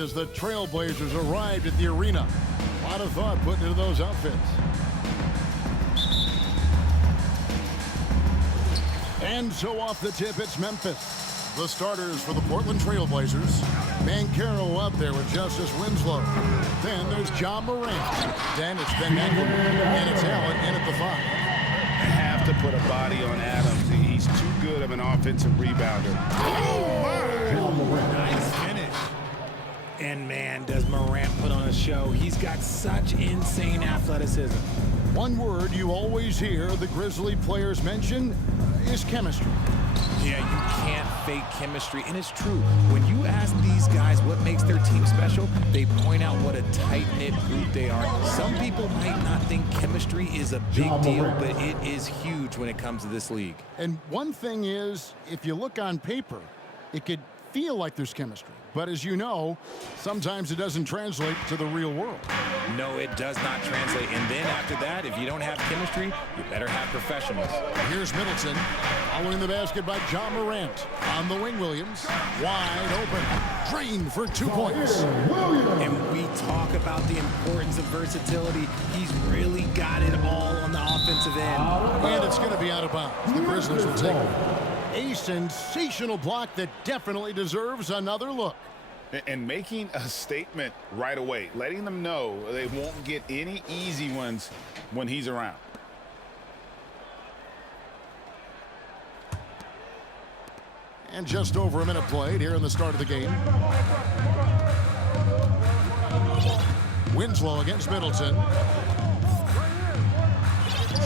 as the Trailblazers arrived at the arena. A lot of thought put into those outfits. And so off the tip, it's Memphis. The starters for the Portland Trailblazers. Banchero out there with Justice Winslow. Then there's Ja Morant. Then it's Ben Mathurin and it's Allen in at the 5. Have to put a body on Adams. He's too good of an offensive rebounder. Oh, my! Nice finish. And, man, does Morant put on a show. He's got such insane athleticism. One word you always hear the Grizzly players mention is chemistry. Yeah, you can't fake chemistry, and it's true. When you ask these guys what makes their team special, they point out what a tight-knit group they are. Some people might not think chemistry is a big deal, but it is huge when it comes to this league. And one thing is, if you look on paper, it could feel like there's chemistry. But as you know, sometimes it doesn't translate to the real world. No, it does not translate. And then after that, if you don't have chemistry, you better have professionals. Here's Middleton, following the basket by Ja Morant. On the wing, Williams, wide open, drained for 2 points. And we talk about the importance of versatility. He's really got it all on the offensive end. And it's going to be out of bounds. The Grizzlies will take it. A sensational block that definitely deserves another look. And making a statement right away, letting them know they won't get any easy ones when he's around. And just over a minute played here in the start of the game. Winslow against Middleton.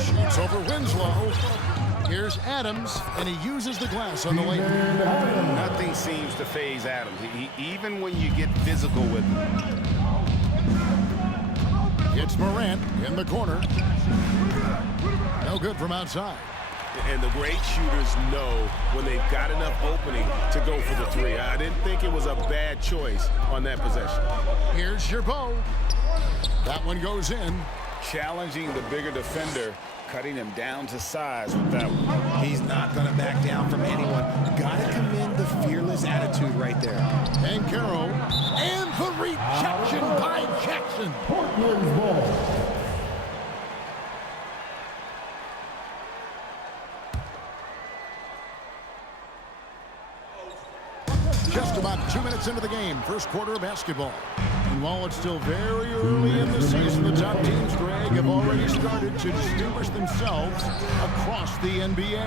Shoots over Winslow. Here's Adams, and he uses the glass on the lane. Nothing seems to faze Adams, even when you get physical with him. It's Morant in the corner. No good from outside. And the great shooters know when they've got enough opening to go for the 3. I didn't think it was a bad choice on that possession. Here's Gerbeau. That one goes in. Challenging the bigger defender, cutting him down to size with that one. He's not going to back down from anyone. Got to commend the fearless attitude right there. Banchero, and the rejection by Jackson. Portland's ball. Just about 2 minutes into the game, first quarter of basketball. And while it's still very early in the season, the top teams, Greg, have already started to distinguish themselves across the NBA.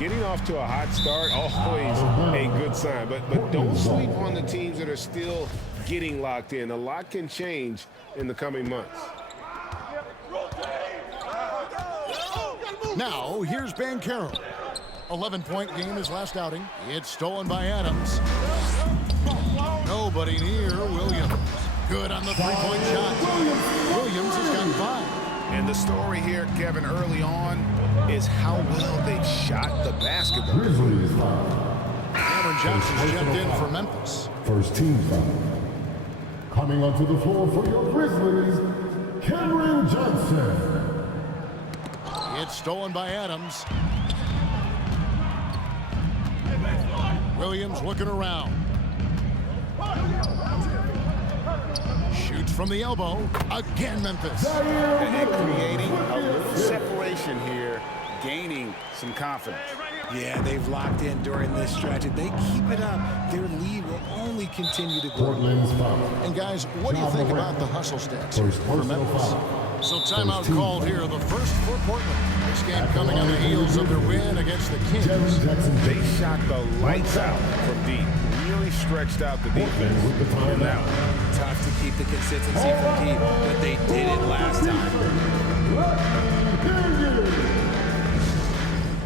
Getting off to a hot start, always a good sign. But don't sleep on the teams that are still getting locked in. A lot can change in the coming months. Now, here's Banchero. 11-point game his last outing. It's stolen by Adams. Nobody near Williams. Good on the three-point shot. Williams has got 5. And the story here, Kevin, early on is how well they've shot the basketball. Cameron Johnson's checked in for Memphis. First team foul. Coming onto the floor for your Grizzlies, Cameron Johnson. It's stolen by Adams. Williams looking around. Shoots from the elbow. Again, Memphis. And creating a little separation here, gaining some confidence. Yeah, they've locked in during this stretch. If they keep it up, their lead will only continue to grow. Portland's foul. And guys, what do you think about the hustle stats for Memphis? So timeout called here, the first for Portland. This game coming on the heels of their win against the Kings. They shot the lights out from deep. Really stretched out the defense in that one. Tough to keep the consistency from deep, but they did it last time.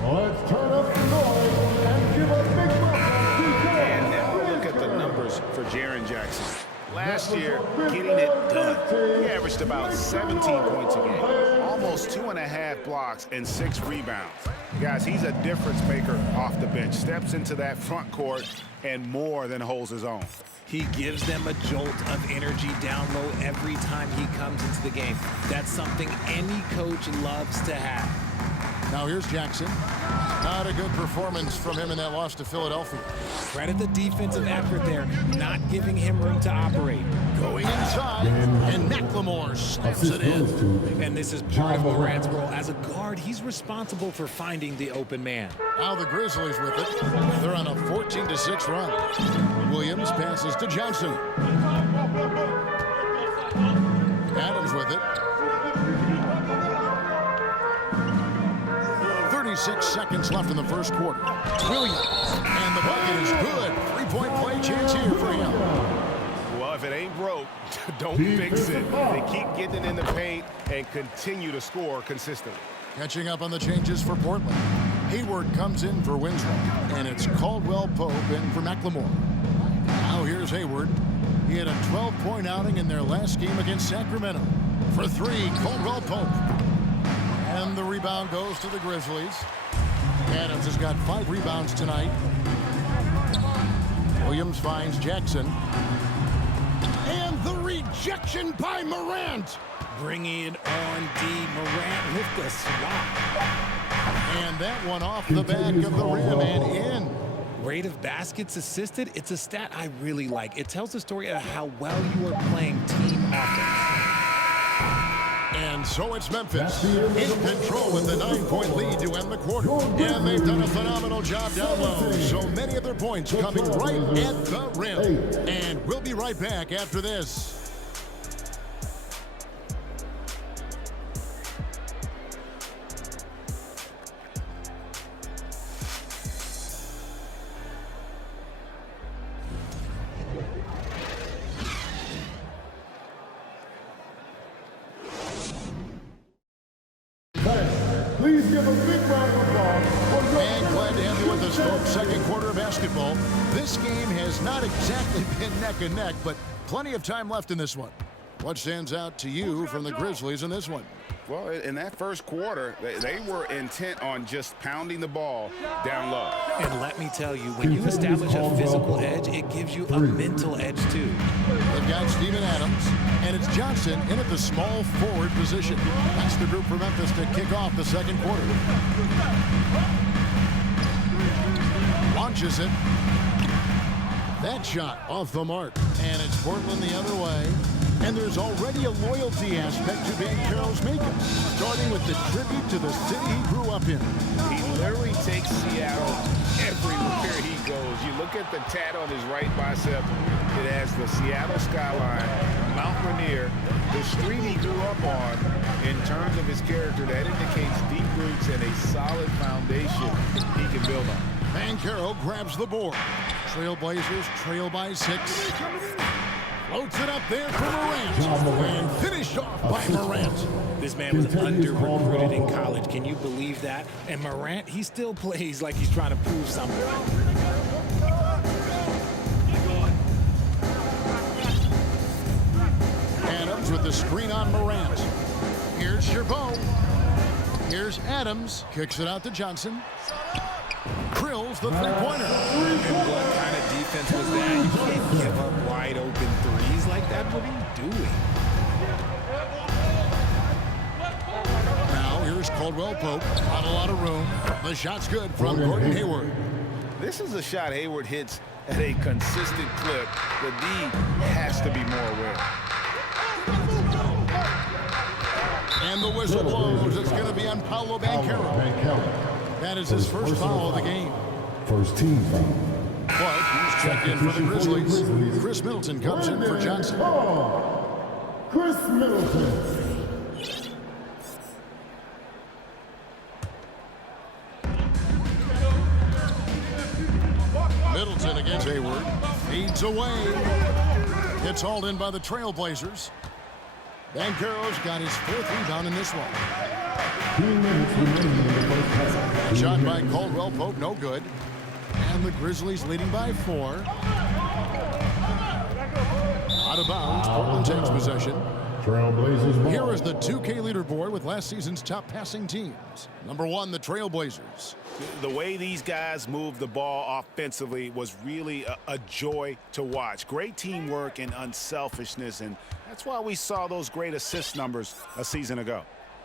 Let's turn up the noise and give a big welcome. And now look at the numbers for Jaren Jackson. Last year, getting it done. He averaged about 17 points a game, almost 2.5 blocks and 6 rebounds. Guys, he's a difference maker off the bench. Steps into that front court and more than holds his own. He gives them a jolt of energy down low every time he comes into the game. That's something any coach loves to have. Now here's Jackson. Not a good performance from him in that loss to Philadelphia. Credit the defensive effort there, not giving him room to operate. inside, and McLemore slams it in. And this is part of Morant's role. As a guard, he's responsible for finding the open man. Now the Grizzlies with it. They're on a 14-6 run. Williams passes to Johnson. Adams with it. 36 seconds left in the first quarter. Williams, and the bucket is good. Three-point play chance here for him. Well, if it ain't broke, don't fix it. They keep getting in the paint and continue to score consistently. Catching up on the changes for Portland. Hayward comes in for Winslow, and it's Caldwell Pope in for McLemore. Now here's Hayward. He had a 12-point outing in their last game against Sacramento. For three, Caldwell Pope. And the rebound goes to the Grizzlies. Adams has got 5 rebounds tonight. Williams finds Jackson. And the rejection by Morant. Bringing it on D. Morant with the swat. And that one off the back of the rim and in. Rate of baskets assisted, it's a stat I really like. It tells the story of how well you are playing team offense. And so it's Memphis in control with the 9-point lead to end the quarter. And they've done a phenomenal job down low. So many of their points coming right at the rim. And we'll be right back after this. Please give a big round of applause for And glad to have you with us, folks. Second quarter of basketball. This game has not exactly been neck and neck, but plenty of time left in this one. What stands out to you from the Grizzlies in this one? Well, in that first quarter, they were intent on just pounding the ball down low. And let me tell you, when you establish a physical edge, it gives you a mental edge too. They've got Steven Adams, and it's Johnson in at the small forward position. That's the group for Memphis to kick off the second quarter. Launches it. That shot off the mark. And it's Portland the other way. And there's already a loyalty aspect to Banchero's makeup, starting with the tribute to the city he grew up in. He literally takes Seattle everywhere he goes. You look at the tat on his right bicep. It has the Seattle skyline, Mount Rainier, the street he grew up on. In terms of his character, that indicates deep roots and a solid foundation he can build on. Banchero grabs the board. Trailblazers trail by 6. Floats it up there for Morant. And finished off by Morant. This man was under-recruited in college. Can you believe that? And Morant, he still plays like he's trying to prove something. Adams with the screen on Morant. Here's Chabot. Here's Adams. Kicks it out to Johnson. Drills the three-pointer. And what kind of defense was that? You can't give up wide open threes like that. What are you doing? Now here's Caldwell Pope. Not a lot of room. The shot's good from Gordon Hayward. This is a shot Hayward hits at a consistent clip. The D has to be more aware. And the whistle blows. It's going to be on Paolo Banchero. That is his first foul of the game. First team foul. Clark, who's checked in for the Grizzlies. Chris Middleton comes in for Johnson. Chris Middleton. Middleton against Hayward. Feeds away. It's hauled in by the Trailblazers. Banchero's got his 4th rebound in this one. 2 minutes remaining in the first half. Shot by Caldwell Pope, no good. And the Grizzlies leading by 4. Out of bounds, Portland takes possession. Trailblazers ball. Here is the 2K leaderboard with last season's top passing teams. Number 1, the Trailblazers. The way these guys moved the ball offensively was really a joy to watch. Great teamwork and unselfishness, and that's why we saw those great assist numbers a season ago.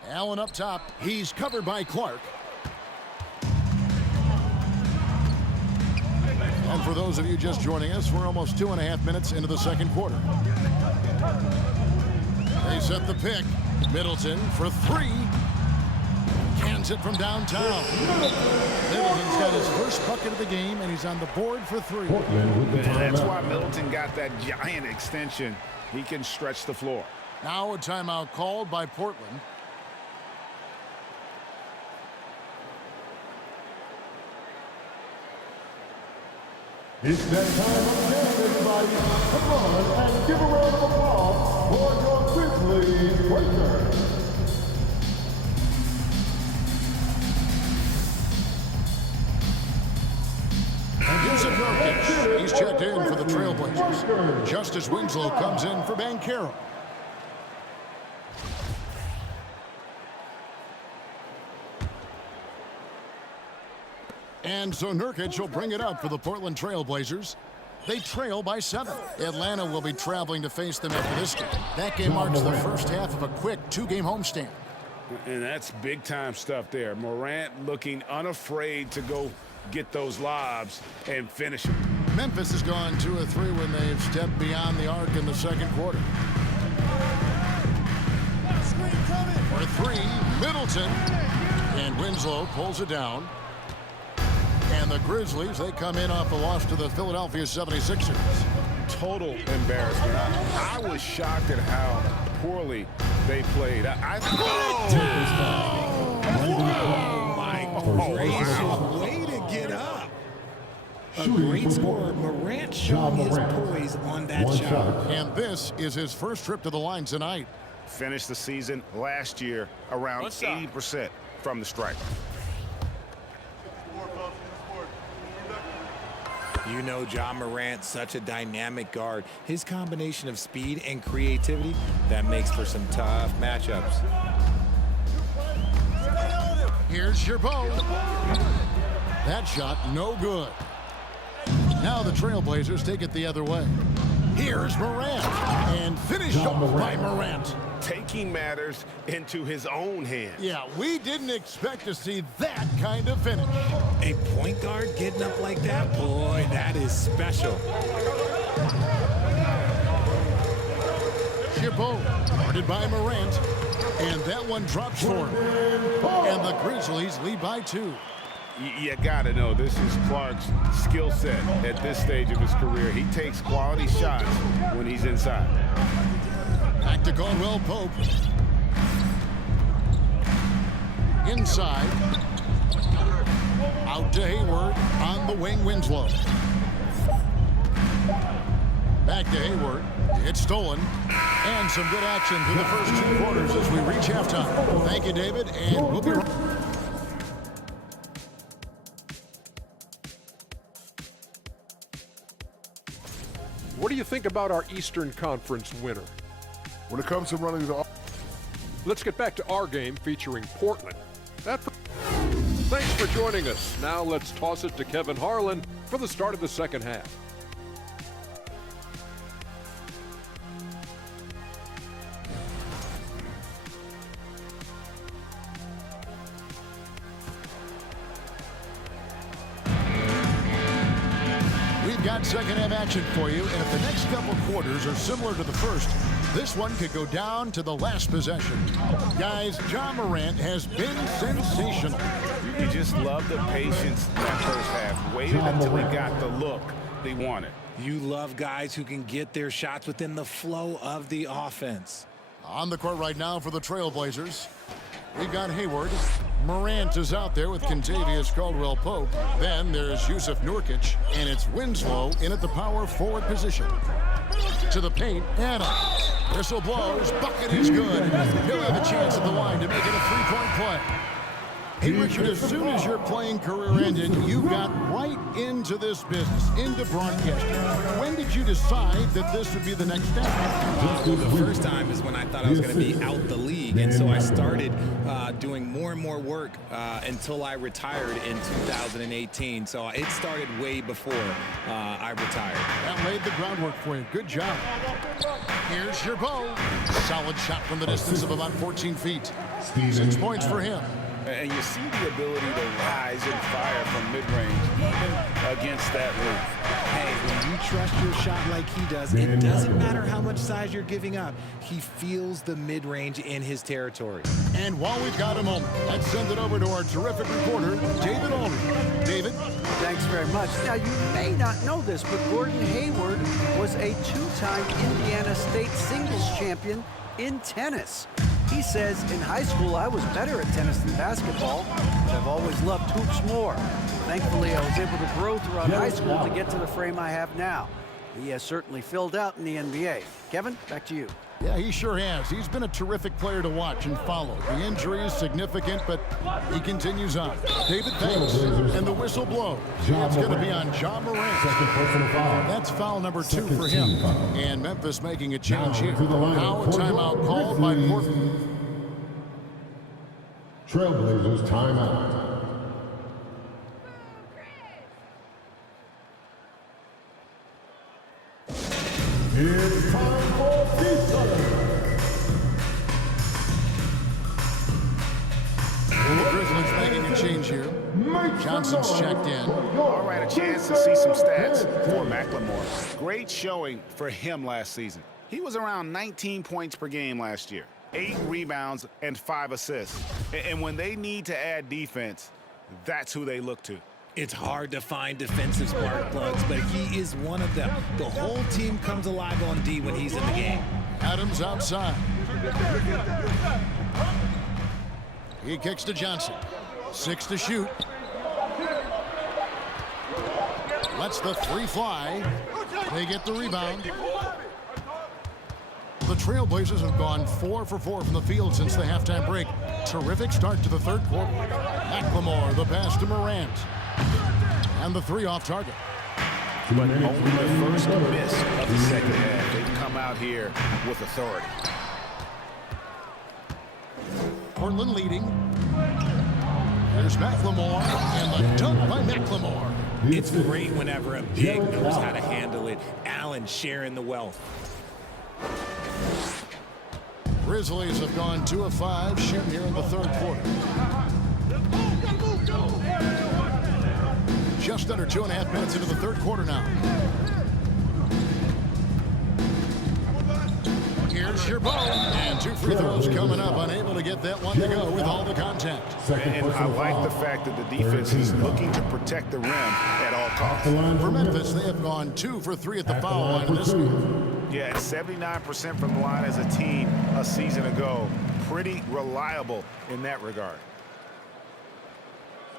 Allen up top. He's covered by Clark. And for those of you just joining us, we're almost 2.5 minutes into the second quarter. They set the pick. Middleton for three. Cans it from downtown. Middleton's got his first bucket of the game, and he's on the board for three. Portland with the That's timeout. why Middleton got that giant extension. He can stretch the floor. Now a timeout called by Portland. It's that time again, everybody. Come on and give a round of applause for your Grizzlies Breakers. Yusuf Nurkic, he's checked in for the Trailblazers. Justice Winslow comes in for Banchero. And so Nurkic will bring it up for the Portland Trailblazers. They trail by 7. Atlanta will be traveling to face them after this game. That game marks the first half of a quick 2-game homestand. And that's big-time stuff there. Morant looking unafraid to go get those lobs and finish them. Memphis has gone 2 of 3 when they've stepped beyond the arc in the second quarter. For 3, Middleton. And Winslow pulls it down. And the Grizzlies, they come in off a loss to the Philadelphia 76ers. Total embarrassment. I was shocked at how poorly they played. Way to get up. A Shooting great for scorer. Portland. Morant Ja showing his Morant. poise on that One shot. shot. And this is his first trip to the line tonight. Finished the season last year around 80% from the stripe. You know Ja Morant, such a dynamic guard. His combination of speed and creativity, that makes for some tough matchups. Here's Gerbeau. That shot, no good. Now the Trailblazers take it the other way. Here's Morant. And finished Ja off by Morant. Morant. Taking matters into his own hands. Yeah, we didn't expect to see that kind of finish. A point guard getting up like that, boy, that is special. Gerbeau, guarded by Morant. And that one drops for him. And the Grizzlies lead by 2. You gotta know this is Clark's skill set at this stage of his career. He takes quality shots when he's inside. Back to Caldwell Pope. Inside. Out to Hayward. On the wing, Winslow. Back to Hayward. It's stolen. And some good action through the first 2 quarters as we reach halftime. Thank you, David, and we'll be right back. What do you think about our Eastern Conference winner? When it comes to running the Let's get back to our game featuring Portland. Thanks for joining us. Now let's toss it to Kevin Harlan for the start of the second half. We've got second half action for you, and if the next couple quarters are similar to the first, this one could go down to the last possession. Guys, Ja Morant has been sensational. You just love the patience that first half. Waited until he got the look they wanted. You love guys who can get their shots within the flow of the offense. On the court right now for the Trailblazers, we've got Hayward. Morant is out there with Kentavious Caldwell-Pope. Then there's Yusuf Nurkic, and it's Winslow in at the power forward position. To the paint, and whistle blows, bucket is good. He'll have a chance at the line to make it a three-point play. Hey, Richard, as soon as your playing career ended, you got right into this business, into broadcasting. When did you decide that this would be the next step? The first time is when I thought I was going to be out the league, and so I started doing more and more work until I retired in 2018. So it started way before I retired. That laid the groundwork for you. Good job. Here's Gerbeau. Solid shot from the distance of about 14 feet. 6 points for him. And you see the ability to rise and fire from mid-range, even against that roof. Hey, when you trust your shot like he does, it doesn't matter how much size you're giving up. He feels the mid-range in his territory. And while we've got a moment, let's send it over to our terrific reporter, David Aldridge. David? Thanks very much. Now, you may not know this, but Gordon Hayward was a two-time Indiana State singles champion in tennis. He says, in high school, I was better at tennis than basketball, but I've always loved hoops more. Thankfully, I was able to grow throughout high school to get to the frame I have now. He has certainly filled out in the NBA. Kevin, back to you. Yeah, he sure has. He's been a terrific player to watch and follow. The injury is significant, but he continues on. David, thanks. And the whistle blows. It's going to be on Ja Morant. Second personal foul. That's foul number 2 for him. And Memphis making a change here. To the line Now a for timeout your called by Grizzlies. Portland. Trailblazers timeout. It's time for The Grizzlies making a change here. Johnson's checked in. All right, a chance to see some stats for McLemore. Great showing for him last season. He was around 19 points per game last year, 8 rebounds and 5 assists. And when they need to add defense, that's who they look to. It's hard to find defensive spark plugs, but he is one of them. The whole team comes alive on D when he's in the game. Adams outside. He kicks to Johnson. 6 to shoot. Lets the 3 fly. They get the rebound. The Trailblazers have gone 4 for 4 from the field since the halftime break. Terrific start to the third quarter. McLemore, the pass to Morant. And the 3 off target. But only the first miss of the second half. They've come out here with authority. Portland leading. There's McLemore, and the dunk by McLemore. It's great whenever a big knows how to handle it. Allen sharing the wealth. Grizzlies have gone 2 of 5 shooting here in the third quarter. Just under 2.5 minutes into the third quarter now. Here's your ball. And 2 free throws coming up. Unable to get that one to go with all the contact. And I like the fact that the defense is looking to protect the rim at all costs. For Memphis, they have gone 2 for 3 at the foul line in this game. Yeah, 79% from the line as a team a season ago. Pretty reliable in that regard.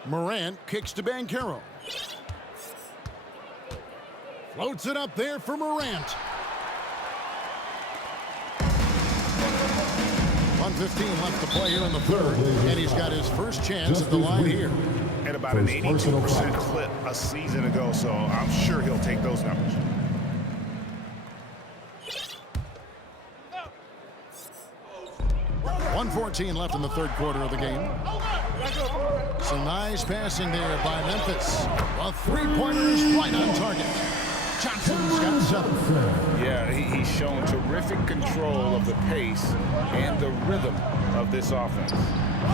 Morant kicks to Banchero. Floats it up there for Morant. 1:15 left to play here in the third, and he's got his first chance at the line here. At about an 82% clip a season ago, so I'm sure he'll take those numbers. .114 left in the third quarter of the game. Some nice passing there by Memphis. A three-pointer is right on target. Johnson's got 7. Yeah, he's shown terrific control of the pace and the rhythm of this offense.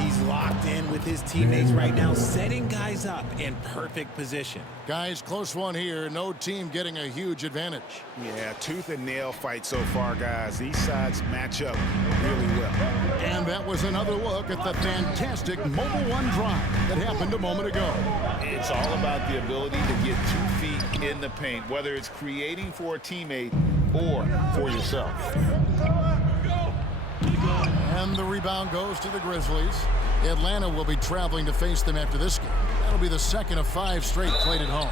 He's locked in with his teammates right now, setting guys up in perfect position. Guys, close one here. No team getting a huge advantage. Yeah, tooth and nail fight so far, guys. These sides match up really well. And that was another look at the fantastic Mobile One drive that happened a moment ago. It's all about the ability to get 2 feet in the paint, whether it's creating for a teammate or for yourself. And the rebound goes to the Grizzlies. Atlanta will be traveling to face them after this game. That'll be the second of 5 straight played at home.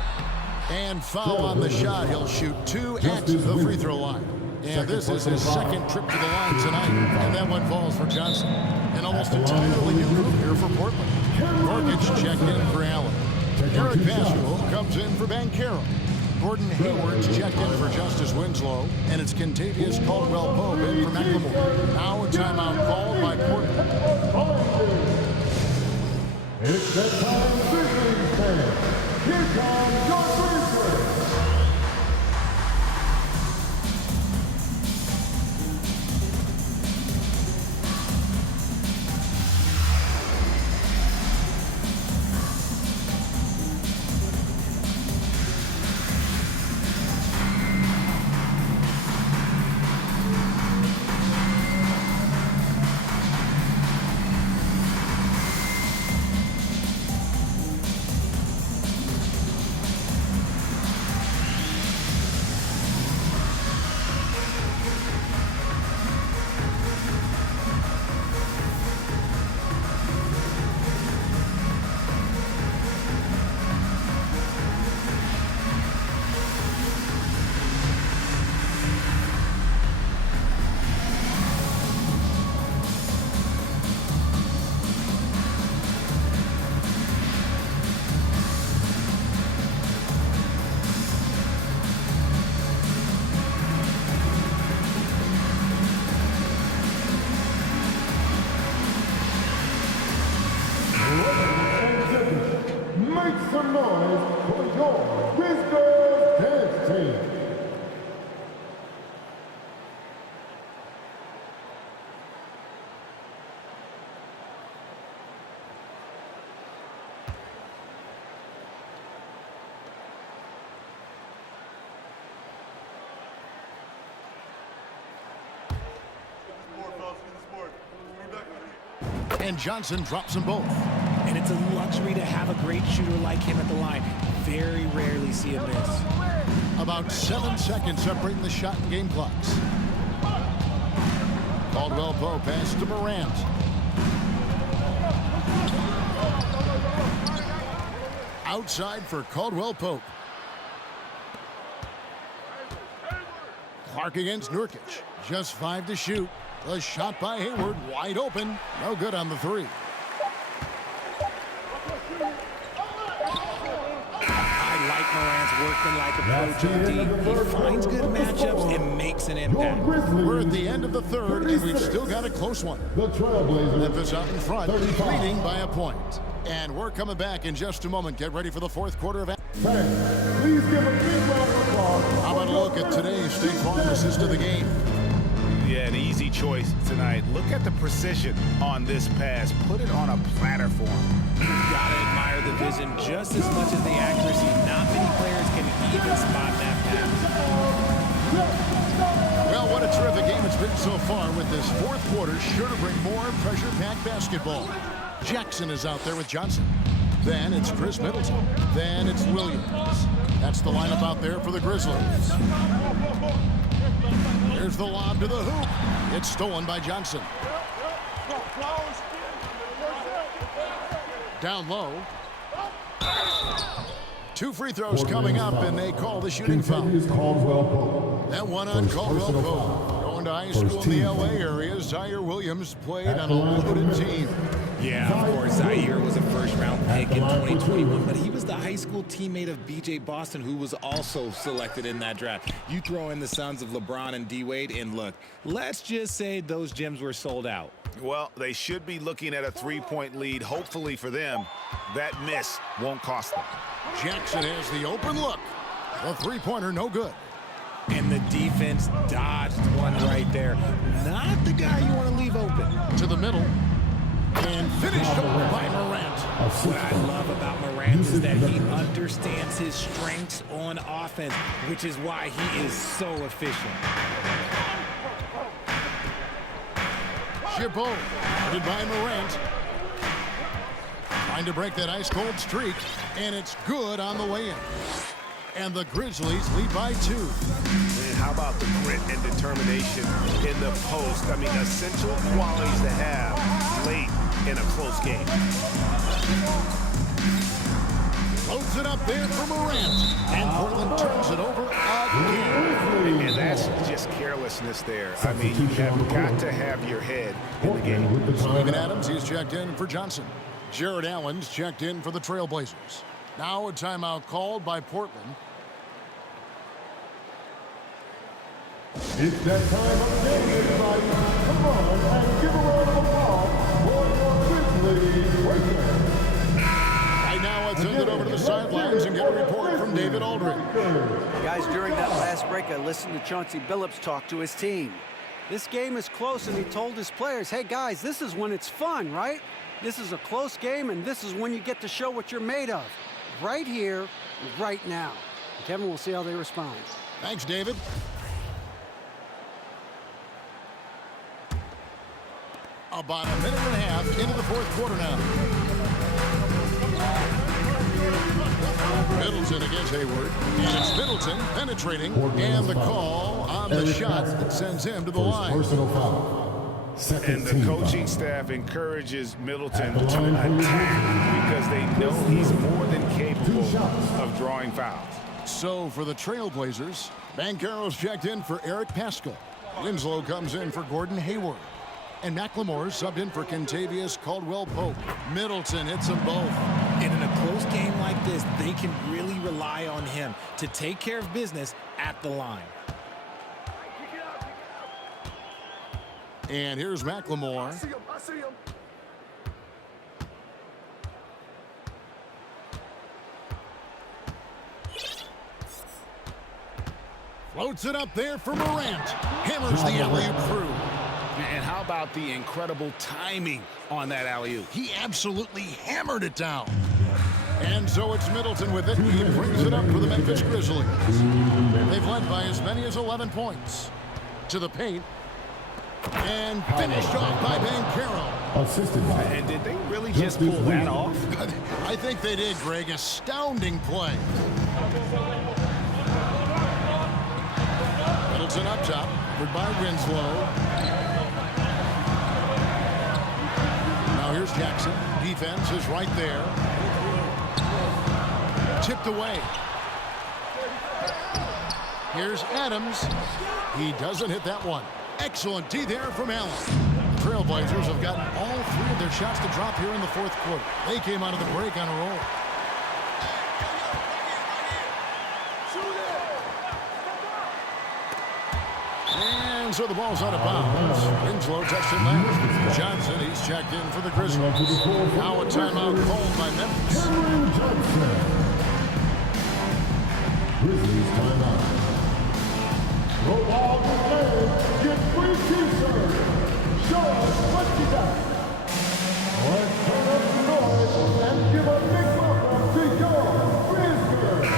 And foul on the shot. He'll shoot 2 at the free throw line. And this is his second trip to the line tonight. And that one falls for Johnson. An almost entirely new group here for Portland. Gorgic checked in for Allen. Eric Pascal comes in for Banchero. Gordon Hayward's checked in for Justice Winslow, and it's Kentavious Caldwell-Pope in for McLemore. Now a timeout called by Portland. It's that time, Grizzlies fans. Here comes your Grizzlies. And Johnson drops them both. And it's a luxury to have a great shooter like him at the line. Very rarely see a miss. About 7 seconds separating the shot and game clocks. Caldwell Pope pass to Morant. Outside for Caldwell Pope. Clark against Nurkic. Just 5 to shoot. The shot by Hayward, wide open. No good on the 3. I like Morant's workman-like approach. He finds good matchups and makes an impact. We're at the end of the 3rd, and we've still got a close one. The Trailblazers. Memphis out in front, leading by a point. And we're coming back in just a moment. Get ready for the 4th quarter of action. Fans, please give a big round of applause. How about a look at today's State Farm assist of the game? Yeah, an easy choice tonight. Look at the precision on this pass. Put it on a platter for him. You've got to admire the vision just as much as the accuracy. Not many players can even spot that pass. Well, what a terrific game it's been so far, with this 4th quarter sure to bring more pressure-packed basketball. Jackson is out there with Johnson. Then it's Chris Middleton. Then it's Williams. That's the lineup out there for the Grizzlies. Here's the lob to the hoop. It's stolen by Johnson. Down low. 2 free throws coming up, and they call the shooting foul. That one on Caldwell Pope. Going to high school in the LA area, Zaire Williams played on a loaded team. Yeah, of course, Zaire was a first-round pick in 2021, but he was the high school teammate of B.J. Boston, who was also selected in that draft. You throw in the sons of LeBron and D-Wade, and look, let's just say those gyms were sold out. Well, they should be looking at a 3-point lead. Hopefully for them, that miss won't cost them. Jackson has the open look. The 3-pointer, no good. And the defense dodged one right there. Not the guy you want to leave open. To the middle. And finished over by Morant. What I love about Morant is that he understands his strengths on offense, which is why he is so efficient. Chabot, guarded by Morant. Trying to break that ice-cold streak, and it's good on the way in. And the Grizzlies lead by 2. And how about the grit and determination in the post? I mean, essential qualities to have late in a close game. Loads it up there for Morant. And Portland turns it over again. And that's just carelessness there. I mean, you have got to have your head in the game. Steven Adams, he's checked in for Johnson. Jared Allen's checked in for the Trailblazers. Now a timeout called by Portland. It's that time of day, everybody. Come on and give a round of applause for your Grizzlies Breakers. Right now, let's send it over to the sidelines and get a report from David Aldridge. Guys, during that last break, I listened to Chauncey Billups talk to his team. This game is close, and he told his players, hey, guys, this is when it's fun, right? This is a close game, and this is when you get to show what you're made of. Right here, right now. Kevin, we'll see how they respond. Thanks, David. About a minute and a half into the 4th quarter now. Middleton against Hayward. And it's Middleton penetrating. And the call on the shot that sends him to the line. Personal foul. And the coaching staff encourages Middleton to attack because they know he's more than capable of drawing fouls. So for the Trailblazers, Banchero's checked in for Eric Paschall. Winslow comes in for Gordon Hayward. And McLemore subbed in for Kentavious Caldwell-Pope. Middleton hits them both. And in a close game like this, they can really rely on him to take care of business at the line. And here's McLemore. I see him. Floats it up there for Morant. Hammers the alley-oop through. And how about the incredible timing on that alley-oop? He absolutely hammered it down. And so it's Middleton with it. He brings it up for the Memphis Grizzlies. They've led by as many as 11 points. To the paint. And finished off by Banchero. Assisted by. And did they really just pull that off? I think they did, Greg. Astounding play. Middleton up top, covered by Winslow. Now here's Jackson. Defense is right there. Tipped away. Here's Adams. He doesn't hit that one. Excellent D there from Allen. The Trailblazers have gotten all three of their shots to drop here in the fourth quarter. They came out of the break on a roll. And so the ball's out of bounds. Winslow touched it last. Johnson, he's checked in for the Grizzlies. Now a timeout called by Memphis. Grizzlies timeout. No ball to play. Get free t-shirt. Show us what you got. Let's turn up the noise and give a big welcome to your Grizzlies.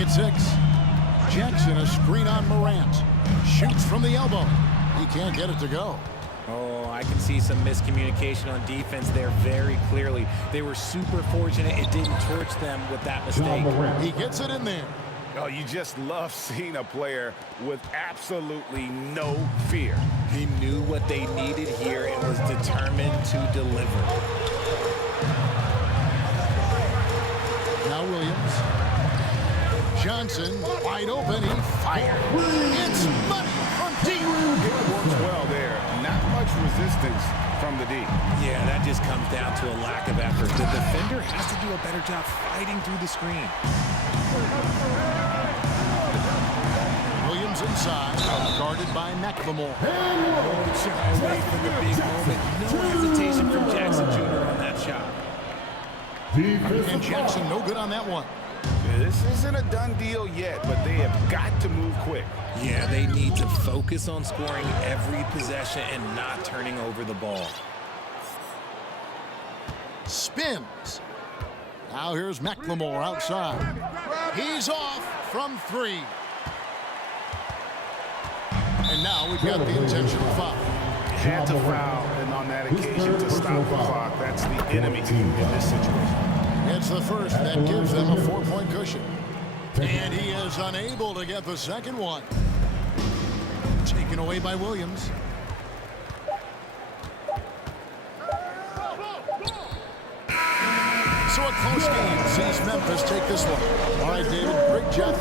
At 6. Jackson, a screen on Morant. Shoots from the elbow. He can't get it to go. Oh, I can see some miscommunication on defense there very clearly. They were super fortunate it didn't torch them with that mistake. He gets it in there. Oh, you just love seeing a player with absolutely no fear. He knew what they needed here and was determined to deliver. Now Williams. Johnson, wide open, he fired. It's money from deep. It works well there. Not much resistance from the D. Yeah, that just comes down to a lack of effort. The defender has to do a better job fighting through the screen. Williams inside, guarded by McLemore. Don't shy away from the big moment. No hesitation from Jackson Jr. on that shot. And Jackson, no good on that one. This isn't a done deal yet, but they have got to move quick. Yeah, they need to focus on scoring every possession and not turning over the ball. Spins. Now here's McLemore outside. He's off from 3. And now we've got the intentional foul. Had to foul, and on that occasion to stop the clock. That's the enemy in this situation. It's the first that gives them a 4-point cushion. And he is unable to get the second one. Taken away by Williams. So a close game sees Memphis take this one. All right, David, great job.